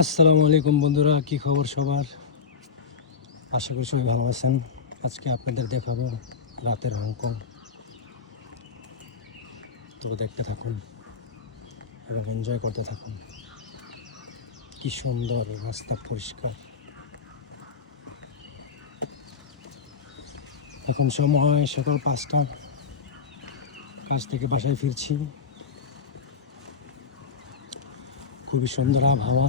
আসসালামু আলাইকুম বন্ধুরা, কি খবর সবার? আশা করি সবাই ভালো আছেন। আজকে আপনাদের দেখাবো রাতের হংকং। তো দেখতে থাকুন এবং এনজয় করতে থাকুন। কি সুন্দর রাস্তা, পরিষ্কার। এখন সময় সকাল 5টা, কাজ থেকে বাসায় ফিরছি। খুবই সুন্দর আবহাওয়া,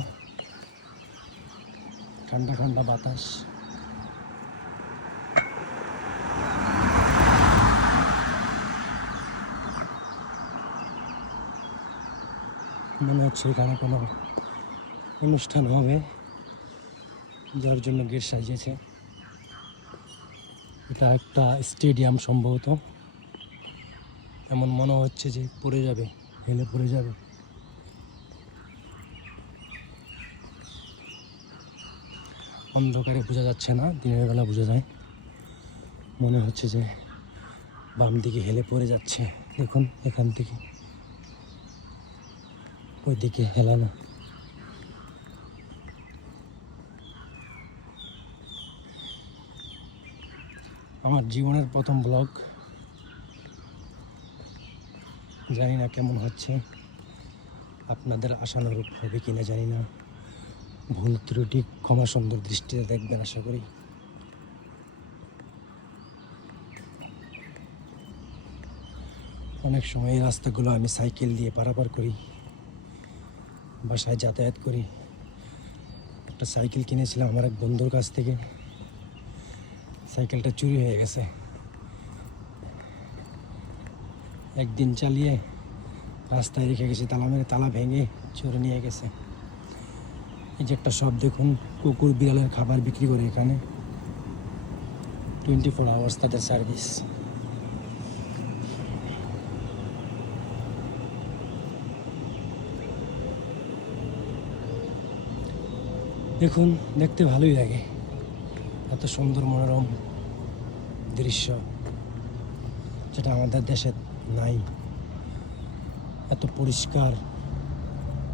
ঠান্ডা ঠান্ডা বাতাস। মনে হচ্ছে এখানে কোনো অনুষ্ঠান হবে, যার জন্য গেট সাজিয়েছে। এটা একটা স্টেডিয়াম সম্ভবত। এমন মনে হচ্ছে যে পড়ে যাবে, হেলে পড়ে যাবে। অন্ধকারে বোঝা যাচ্ছে না, দিনের বেলা বোঝা যায়। মনে হচ্ছে যে বাম দিকে হেলে পড়ে যাচ্ছে। দেখুন, এখান থেকে ওই দিকে হেলে না। আমার জীবনের প্রথম ব্লগ, জানি না কেমন হচ্ছে, আপনাদের আশানুরূপ হবে কিনা জানি না। ভুল ত্রুটি ক্ষমা সুন্দর দৃষ্টিতে দেখবেন আশা করি। অনেক সময় এই রাস্তাগুলো আমি সাইকেল দিয়ে পারাপার করি, বাসায় যাতায়াত করি। একটা সাইকেল কিনেছিলাম আমার এক বন্ধুর কাছ থেকে, সাইকেলটা চুরি হয়ে গেছে। একদিন চালিয়ে রাস্তায় রেখে গেছি, তালা মেরে তালা ভেঙে চোরে নিয়ে গেছে। এই যে একটা শপ দেখুন, কুকুর বিড়ালের খাবার বিক্রি করে এখানে। 24 আওয়ার্স তাদের সার্ভিস। দেখুন, দেখতে ভালোই লাগে। এত সুন্দর মনোরম দৃশ্য, যেটা আমাদের দেশে নাই। এত পরিষ্কার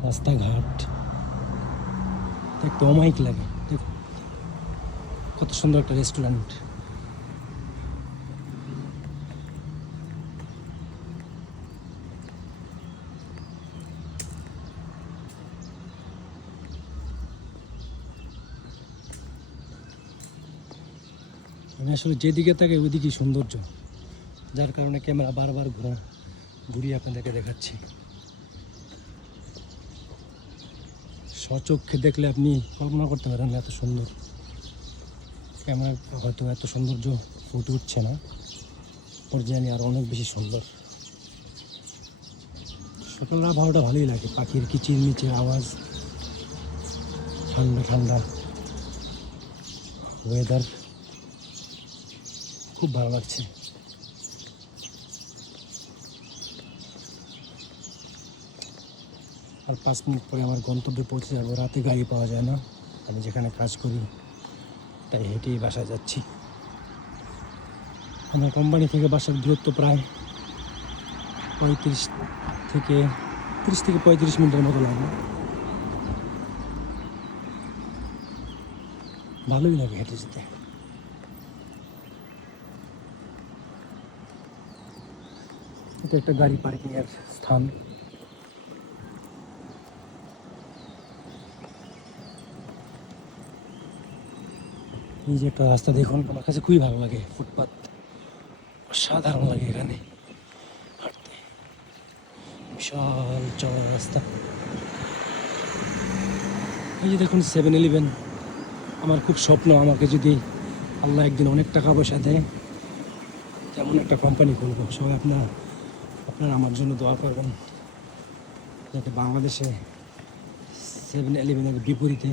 রাস্তাঘাট দেখতে অমায়িক লাগে। দেখুন কত সুন্দর একটা রেস্টুরেন্ট। আমি আসলে যেদিকে তাকাই ওইদিকেই সৌন্দর্য, যার কারণে ক্যামেরা বারবার ঘুরিয়ে আপনাদেরকে দেখাচ্ছি। স্বচক্ষে দেখলে আপনি কল্পনা করতে পারেন এত সুন্দর। ক্যামেরা হয়তো এত সৌন্দর্য ফুটে উঠছে না, অরিজিনালি আরও অনেক বেশি সুন্দর। সকালের আবহাওয়াটা ভালোই লাগে, পাখির কিচিরমিচির আওয়াজ, ঠান্ডা ঠান্ডা ওয়েদার, খুব ভালো লাগছে। আর 5 মিনিট পরে আমার গন্তব্যে পৌঁছে যাবো। রাতে গাড়ি পাওয়া যায় না, আমি যেখানে কাজ করি, তাই হেঁটেই বাসায় যাচ্ছি। আমার কোম্পানি থেকে বাসার দূরত্ব প্রায় 30 থেকে 35 মিনিটের মতো লাগে। ভালোই লাগে হেঁটে যেতে। এটা একটা গাড়ি পার্কিংয়ের স্থান। এই যে একটা রাস্তা দেখুন, আমার কাছে খুবই ভালো লাগে। ফুটপাত অসাধারণ লাগে এখানে হাঁটতে। বিশাল চওড়া রাস্তা। এই যে দেখুন 7-Eleven। আমার খুব স্বপ্ন, আমাকে যদি আল্লাহ একদিন অনেক টাকা পয়সা দেয়, তেমন একটা কোম্পানি খুলবো। সবাই আপনারা আমার জন্য দোয়া করবেন, যাতে বাংলাদেশে 7-Eleven-এর বিপরীতে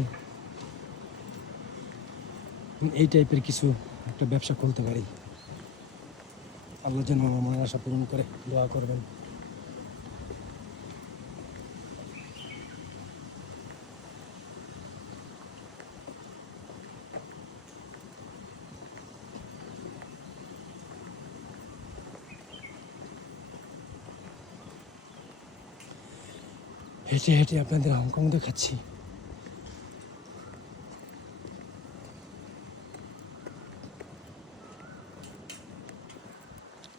এই টাইপের কিছু একটা ব্যবসা খুলতে পারি। আল্লাহ যেন আমার মনের আশা পূরণ করে, দোয়া করবেন। হেঁটে হেঁটে আপনাদের হংকং দেখাচ্ছি।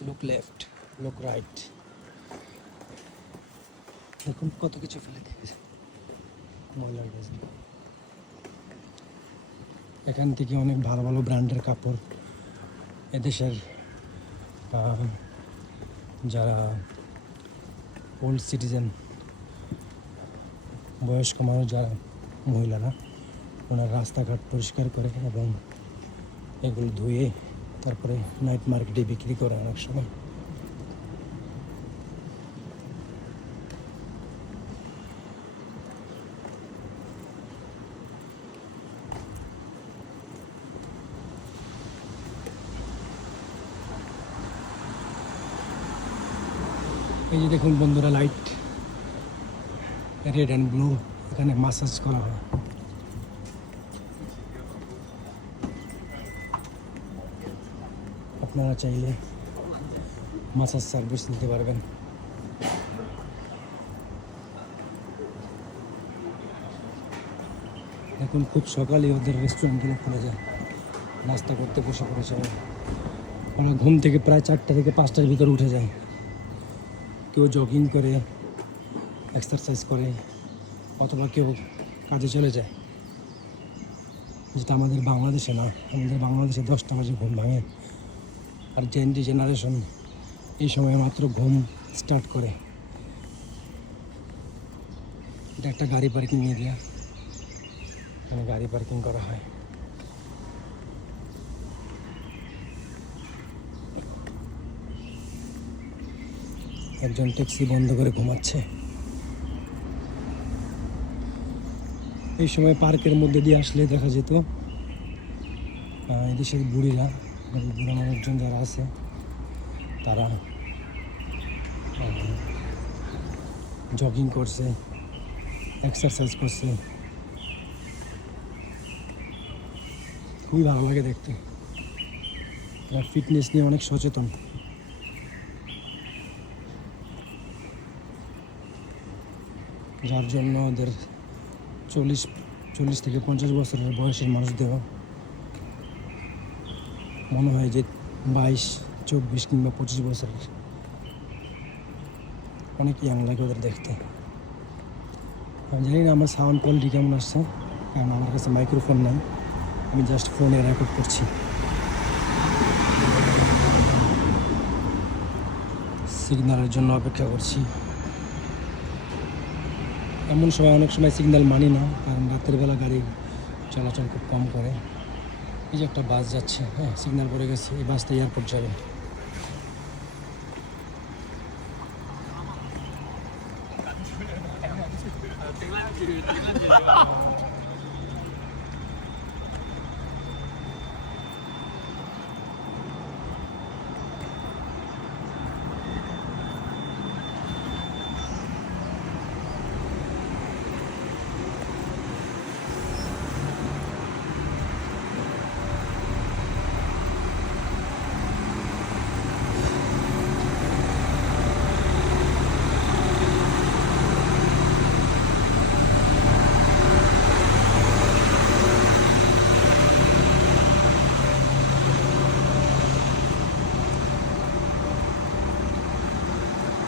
Look left, look right. দেখুন কত কিছু ফেলে দিয়েছে ময়লার গাছগুলো। এখান থেকে অনেক ভালো ভালো ব্র্যান্ডের কাপড় এদেশের যারা ওল্ড সিটিজেন, বয়স্ক মানুষ যারা মহিলারা, ওনার রাস্তাঘাট পরিষ্কার করে এবং এগুলো ধুয়ে তারপরে নাইট মার্কেটে বিক্রি করে অনেক সময়। এই যে দেখুন বন্ধুরা, লাইট রেড অ্যান্ড ব্লু, এখানে মাসাজ করা হয়। আপনারা চাইলে মাসাজ সার্ভিস নিতে পারবেন। দেখুন খুব সকালে ওদের রেস্টুরেন্টগুলো খুলে যায়, নাস্তা করতে বসে পড়েছে। ওরা ঘুম থেকে প্রায় 4টা থেকে 5টার ভিতরে উঠে যায়। কেউ জগিং করে, এক্সারসাইজ করে, অথবা কেউ কাজে চলে যায়, যেটা আমাদের বাংলাদেশে না। আমাদের বাংলাদেশে 10টা বাজে ঘুম ভাঙে, আর জেনজি জেনারেশন এই সময় মাত্র ঘুম স্টার্ট করে। এটা একটা গাড়ি পার্কিং এরিয়া, এখানে গাড়ি পার্কিং করা হয়। একজন ট্যাক্সি বন্ধ করে ঘুমাচ্ছে। এই সময় পার্কের মধ্যে দিয়ে আসলে দেখা যেত এদেশের বুড়িরা, বুড়া মানুষজন যারা আছে তারা জগিং করছে, এক্সারসাইজ করছে। খুবই ভালো লাগে দেখতে। তারা ফিটনেস নিয়ে অনেক সচেতন। যার জন্য ওদের 40 থেকে 50 বছরের বয়সের মানুষদেরও মনে হয় যে 22, 24 কিংবা 25 বছরের। অনেক ইয়াং লাগে ওদের দেখতে। আমি জানি না আমার সাউন্ড কোয়ালিটি কেমন আসছে, কারণ আমার কাছে মাইক্রোফোন নাই, আমি জাস্ট ফোনে রেকর্ড করছি। সিগন্যালের জন্য অপেক্ষা করছি। এমন সময় অনেক সময় সিগন্যাল মানি না, কারণ রাতের বেলা গাড়ি চলাচল খুব কম করে। এই যে একটা বাস যাচ্ছে, হ্যাঁ সিগন্যাল পড়ে গেছে, এই বাসটা এয়ারপোর্ট যাবে।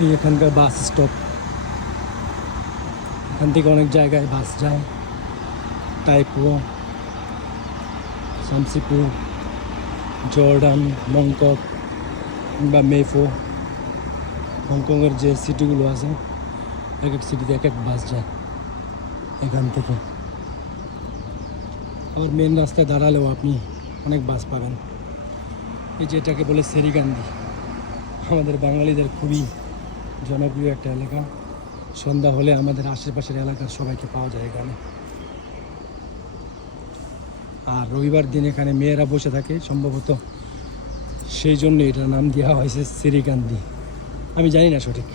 এই এখানকার বাস স্টপ, এখান থেকে অনেক জায়গায় বাস যায়। টাইপো, শামসিপু, জর্ডান, মংকক কিংবা মেফো, হংকংয়ের যে সিটিগুলো আছে, এক এক সিটিতে এক এক বাস যায় এখান থেকে। আবার মেন রাস্তায় দাঁড়ালেও আপনি অনেক বাস পাবেন। এই যে এটাকে বলে সেরিকান্দি, আমাদের বাঙালিদের খুবই জনপ্রিয় একটা এলাকা। সন্ধ্যা হলে আমাদের আশেপাশের এলাকার সবাইকে পাওয়া যায় এখানে। আর রবিবার দিন এখানে মেয়েরা বসে থাকে সম্ভবত, সেই জন্য এটার নাম দেওয়া হয়েছে সেরিকান্দি। আমি জানি না সঠিক।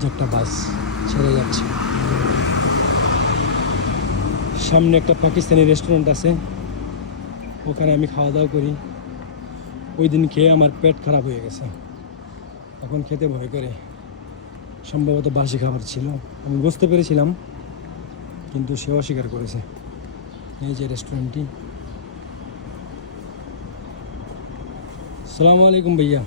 যে একটা বাস ছেড়ে যাচ্ছে, সামনে একটা পাকিস্তানি রেস্টুরেন্ট আছে, ওখানে আমি খাওয়া দাওয়া করি। ওই দিন খেয়ে আমার পেট খারাপ হয়ে গেছে, এখন খেতে ভয় করে। সম্ভবত বাসি খাবার ছিল, আমি বুঝতে পেরেছিলাম, কিন্তু সে অস্বীকার করেছে। এই যে রেস্টুরেন্টটি, সালামু আলাইকুম ভাইয়া।